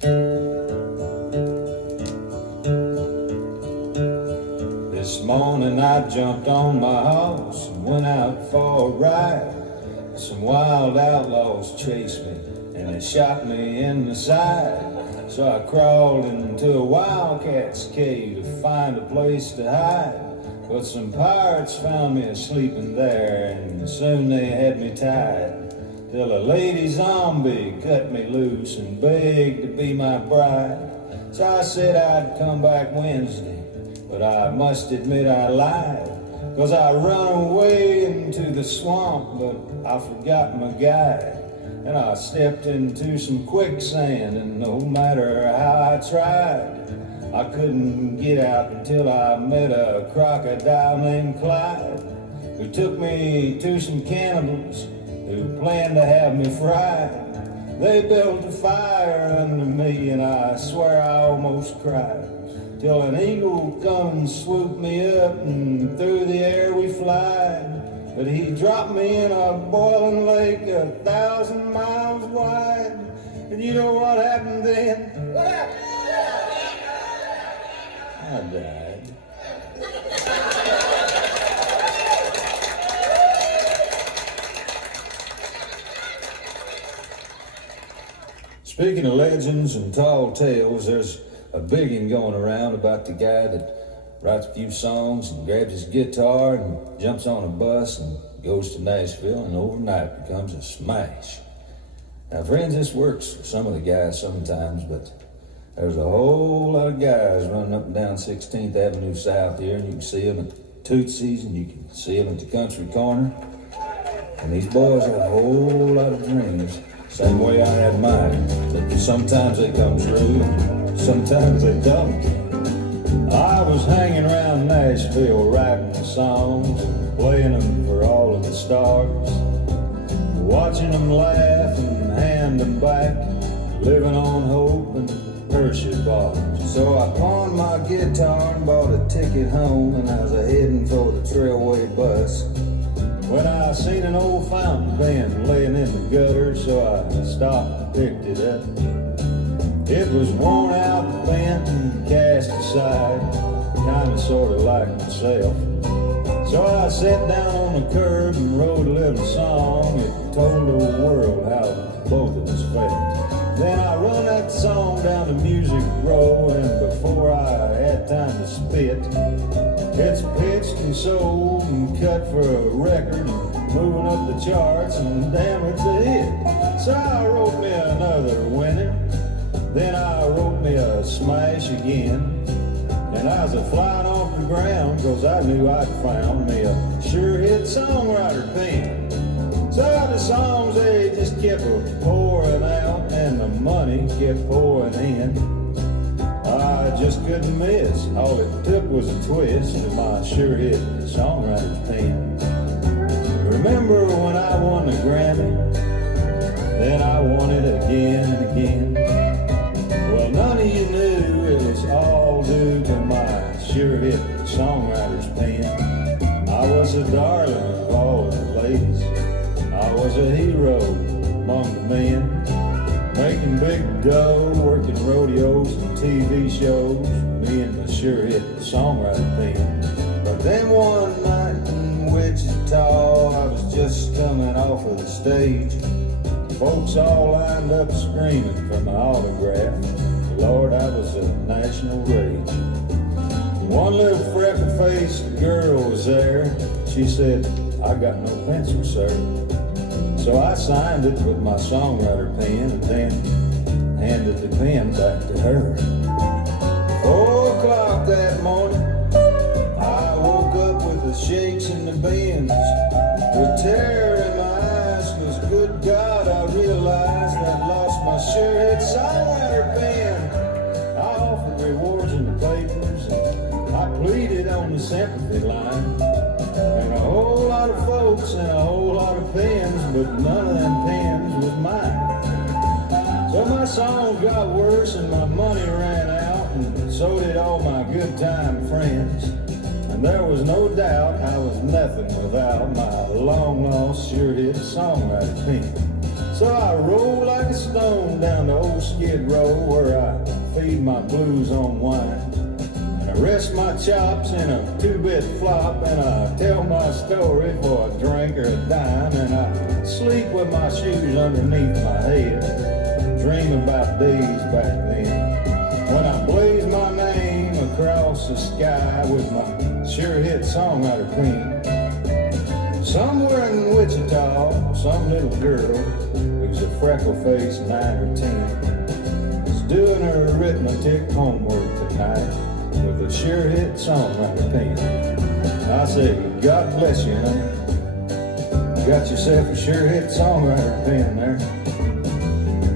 This morning I jumped on my horse and went out for a ride. Some wild outlaws chased me and they shot me in the side. So I crawled into a wildcat's cave to find a place to hide. But some pirates found me asleep in there and soon they had me tied. Till a lady zombie cut me loose and begged to be my bride. So I said I'd come back Wednesday, but I must admit I lied. 'Cause I run away into the swamp, but I forgot my guide. And I stepped into some quicksand, and no matter how I tried, I couldn't get out until I met a crocodile named Clyde, who took me to some cannibals who planned to have me fried. They built a fire under me, and I swear I almost cried. Till an eagle come and swooped me up, and through the air we fly. But he dropped me in a boiling lake 1,000 miles wide. And you know what happened then? What happened? I died. Speaking of legends and tall tales, there's a big one going around about the guy that writes a few songs and grabs his guitar and jumps on a bus and goes to Nashville and overnight becomes a smash. Now friends, this works for some of the guys sometimes, but there's a whole lot of guys running up and down 16th Avenue South here, and you can see them at Tootsie's and you can see them at the Country Corner. And these boys have a whole lot of dreams, same way I had mine, but sometimes they come true and sometimes they don't. I was hanging around Nashville writing songs, playing them for all of the stars, watching them laugh and hand them back, living on hope and Hershey bars. So I pawned my guitar and bought a ticket home, and I was heading for the Trailway bus when I seen an old fountain pen laying in the gutter, so I stopped and picked it up. It was worn out, bent, and cast aside, kinda sorta like myself. So I sat down on the curb and wrote a little song. It told the world how both of us felt. Then I run that song down the music row, and before I had time to spit, it's pitched and sold and cut for a record and moving up the charts, and damn, it's a hit. So I wrote me another winner. Then I wrote me a smash again, and I was flying off the ground 'cause I knew I'd found me a Sure Hit Songwriter Pen. So the songs, they just kept pouring out, and the money kept pouring in. I just couldn't miss. All it took was a twist to my Sure Hit Songwriters Pen. Remember when I won the Grammy? Then I won it again and again. Well, none of you knew it was all due to my Sure Hit Songwriters Pen. I was a darling of all of the ladies. I was a hero among the men, making big dough, working rodeos and TV shows, me and the Sure Hit Songwriter Pen. But then one night in Wichita, I was just coming off of the stage. Folks all lined up screaming for my autograph. Lord, I was a national rage. One little freckle-faced girl was there. She said, "I got no pencil, sir." So I signed it with my songwriter pen and then handed the pen back to her. 4 o'clock that morning, I woke up with the shakes and the bends, with terror in my eyes, 'cause good God, I realized I'd lost my Sure Hit Songwriter Pen. I offered rewards in the papers, and I pleaded on the sympathy line, and a whole lot of folks and a whole lot of pens, but none of them pens was mine. So my songs got worse and my money ran out, and so did all my good time friends. And there was no doubt I was nothing without my long lost Sure Hit Songwriter Pen. So I roll like a stone down the old Skid Row, where I feed my blues on wine. And I rest my chops in a 2-bit flop, and I tell my story for a drink or a dime. And I sleep with my shoes underneath my head, dream about days back then, when I blaze my name across the sky with my Sure Hit Songwriter Pen. Somewhere in Wichita, some little girl who's a freckle-faced 9 or 10 is doing her arithmetic homework tonight with a Sure Hit Songwriter Pen. I say, God bless you, honey. You got yourself a Sure Hit Songwriter Pen there.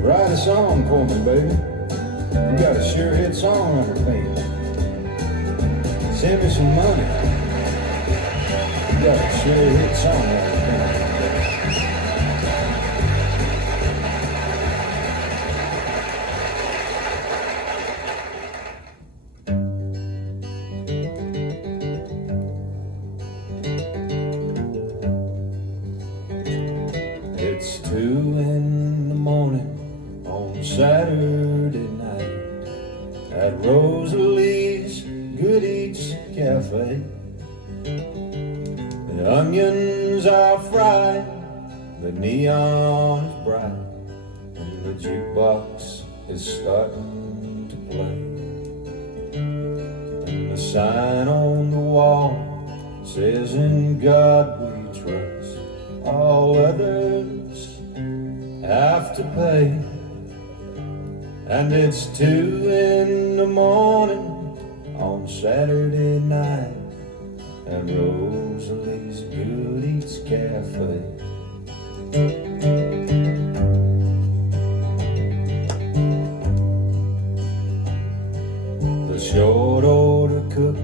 Write a song for me, baby. You got a Sure Hit Songwriter Pen. Send me some money. You got a Sure Hit Songwriter Pen. It's 2 in the morning on Saturday night at Rosalie's Good Eats Cafe. The onions are fried, the neon is bright, and the jukebox is starting to play. And the sign on the wall says, in God we trust, all others have to pay. And it's 2 in the morning on Saturday night at Rosalie's Good Eats Cafe. The short order cook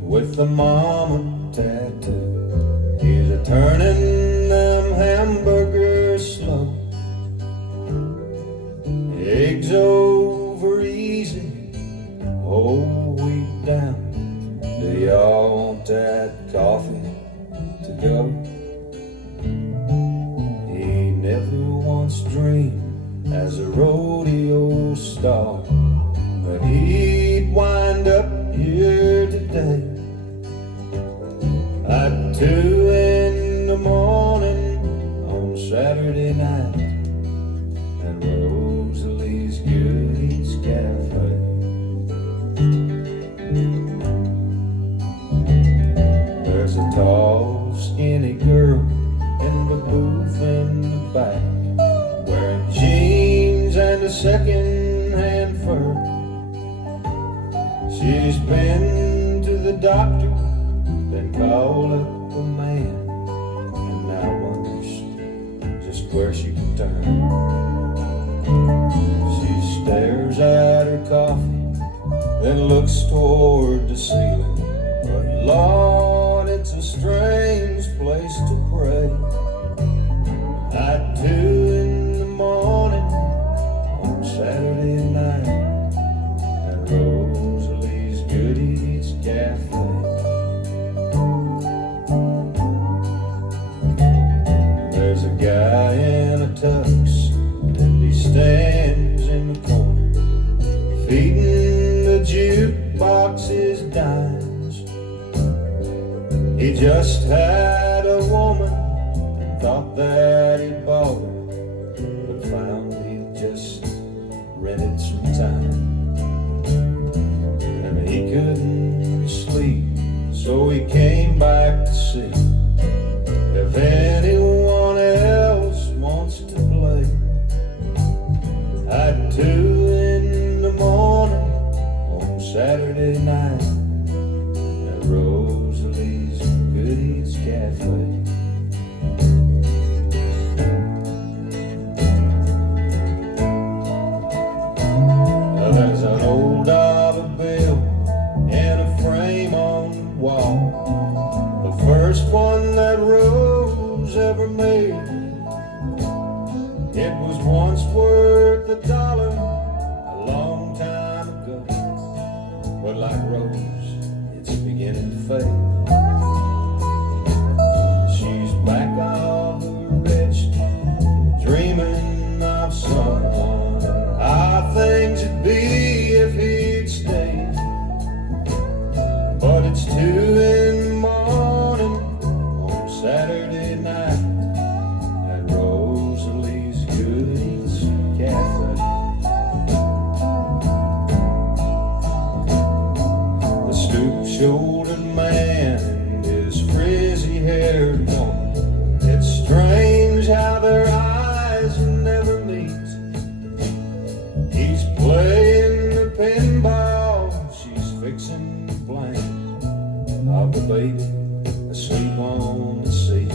with the mama tattoo, he's a turning them hamburgers slow. Eggs over easy, whole wheat down. Do y'all want that coffee to go? He never once dreamed as a rodeo star that he'd wind up here today. At 2 in the morning on Saturday night at Rosalie's Good Eats Cafe. There's a tall, skinny girl in the booth in the back, wearing jeans and a second-hand fur. She's been to the doctor, then called up a man, and now wonders just where she can turn. She stares at her coffee, then looks toward the ceiling. But Lord, it's a strange place to pray. At 2 in the morning on Saturday night at Rosalie's Good Eats Cafe. There's a guy in a tux, and he stands in the corner, feeding the jukebox his dimes. He just had a woman and thought that he'd bought her, but found he'd just rented some time. And he couldn't sleep, so he came back to see if anyone else wants to play. At 2 in the morning on Saturday night at Rosalie's Good Eats Cafe. Now there's an old dollar bill in a frame on the wall, the first one that Rose ever made. It was once worth $1 a long time ago, but like Rose, baby asleep on the seat.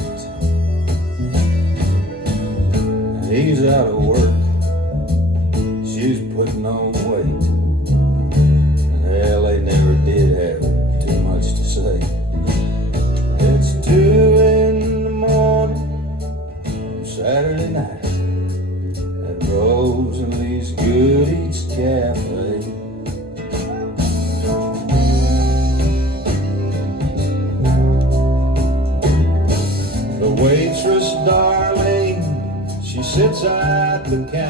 He's out of work, she's putting on weight. Hell, they never did have too much to say. It's 2 in the morning, Saturday night, at Rosalie's Good Eats Cafe. The waitress, darling, she sits at the counter.